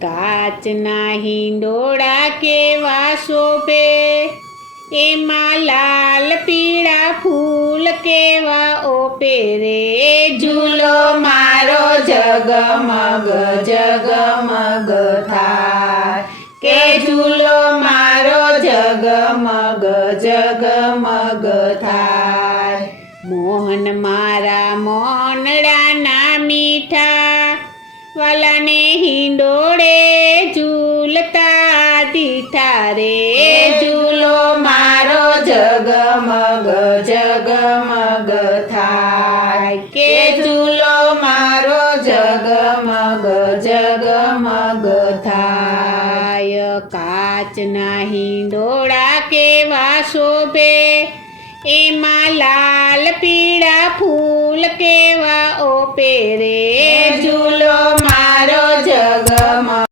કાચના હિંડોળા કેવા શોભે, એમાં લાલ પીળા ફૂલ કેવા ઓપે રે. ઝૂલો મારો જગમગ જગમગ થાય, કે ઝૂલો મારો જગમગ જગમગ થાય. મોહન મારા મોનડાના મીઠા, વાલાને હિંડોળે ઝૂલતા દીઠા રે. ઝૂલો મારો જગમગ જગમગ થાય, કે ઝૂલો મારો જગમગ જગમગ થાય. કાચના હિંડોળા કેવા શોભે, એમાં લાલ પીળા ફૂલ કેવા ઓપે રે. ઝૂલો મારો જગ